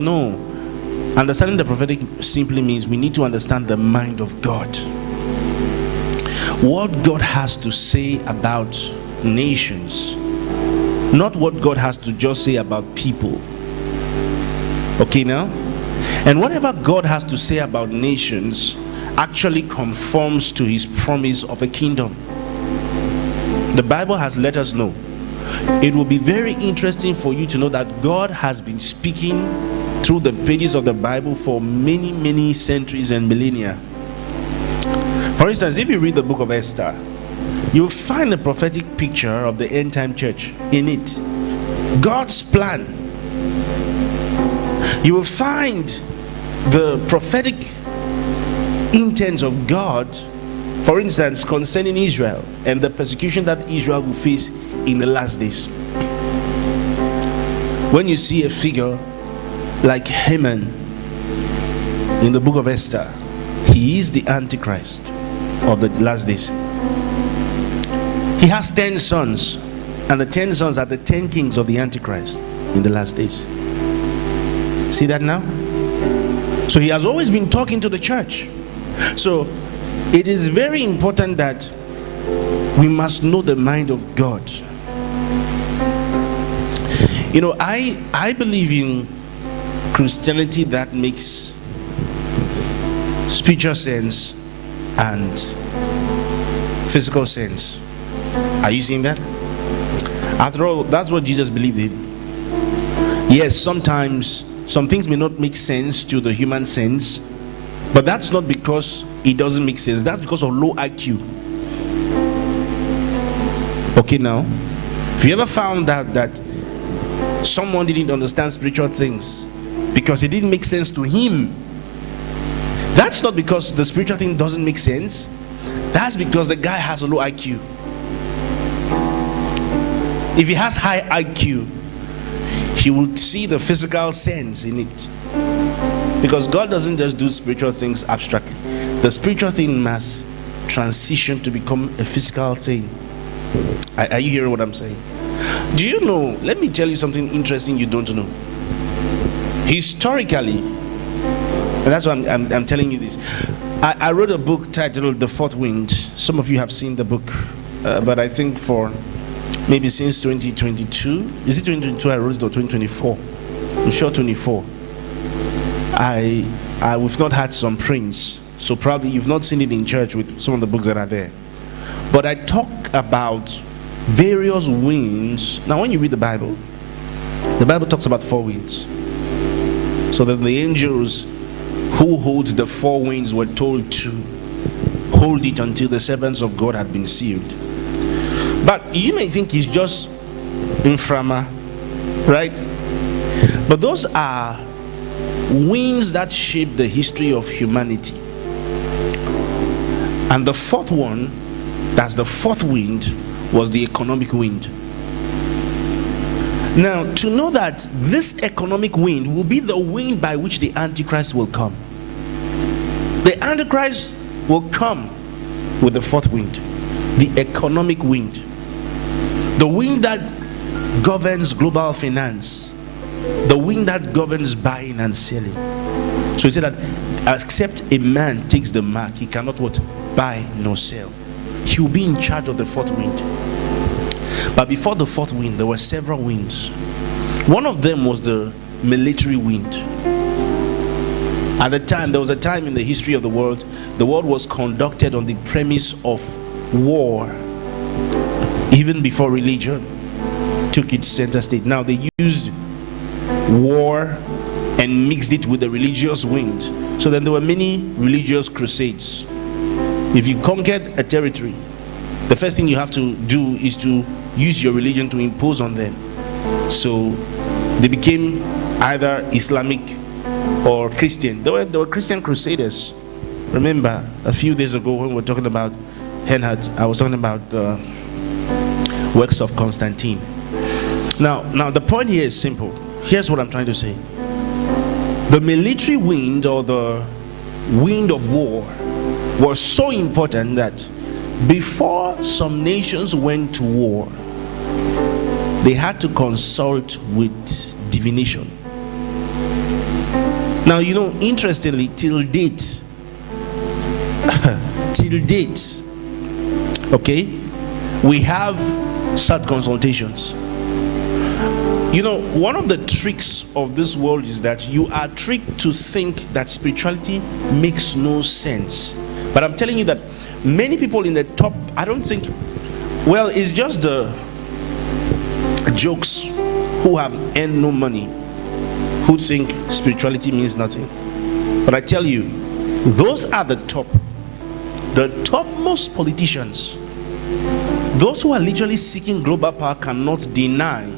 No. Understanding the prophetic simply means we need to understand the mind of God. What God has to say about nations, not what God has to just say about people. Okay now? And whatever God has to say about nations actually conforms to his promise of a kingdom. The Bible has let us know. It will be very interesting for you to know that God has been speaking through the pages of the Bible for many, many centuries and millennia. For instance, if you read the book of Esther, you'll find a prophetic picture of the end time church in it. God's plan. You will find the prophetic intent of God, for instance, concerning Israel and the persecution that Israel will face in the last days. When you see a figure like Haman in the book of Esther, he is the Antichrist of the last days. He has 10 sons, and the 10 sons are the 10 kings of the Antichrist in the last days. See that now? So he has always been talking to the church. So it is very important that we must know the mind of God. You know, I believe in Christianity that makes spiritual sense and physical sense. Are you seeing that? After all, that's what Jesus believed in. Yes, sometimes some things may not make sense to the human sense, but that's not because it doesn't make sense. That's because of low IQ. Okay now, if you ever found out that someone didn't understand spiritual things because it didn't make sense to him, that's not because the spiritual thing doesn't make sense. That's because the guy has a low IQ. If he has high IQ, he will see the physical sense in it. Because God doesn't just do spiritual things abstractly. The spiritual thing must transition to become a physical thing. Are you hearing what I'm saying? Do you know, let me tell you something interesting you don't know. Historically, and that's why I'm telling you this. I wrote a book titled The Fourth Wind. Some of you have seen the book, but I think for maybe since 2022, is it 2022 I wrote it, or 2024? I'm sure 24. We've not had some prints, so probably you've not seen it in church with some of the books that are there. But I talk about various winds. Now when you read the Bible talks about 4 winds. So that the angels who hold the 4 winds were told to hold it until the servants of God had been sealed. But you may think it's just inframa, right? But those are winds that shape the history of humanity. And the 4th one, that's the 4th wind, was the economic wind. Now, to know that this economic wind will be the wind by which the Antichrist will come. The Antichrist will come with the 4th wind, the economic wind. The wind that governs global finance, the wind that governs buying and selling. So he said that except a man takes the mark, he cannot what? Buy nor sell. He will be in charge of the 4th wind. But before the 4th wind, there were several winds. One of them was the military wind. At the time, there was a time in the history of the world was conducted on the premise of war, even before religion took its center stage. Now they used war and mixed it with the religious wind. So then there were many religious crusades. If you conquered a territory, the first thing you have to do is to use your religion to impose on them. So they became either Islamic or Christian. There were Christian crusaders. Remember, a few days ago when we were talking about Henhard, I was talking about works of Constantine. Now the point here is simple. Here's what I'm trying to say. The military wind, or the wind of war, was so important that before some nations went to war, they had to consult with divination. Now, you know, interestingly, till date, okay, we have such consultations. You know, one of the tricks of this world is that you are tricked to think that spirituality makes no sense. But I'm telling you that many people in the top, I don't think, well, it's just the jokes who have earned no money, who think spirituality means nothing. But I tell you, those are the topmost politicians. Those who are literally seeking global power cannot deny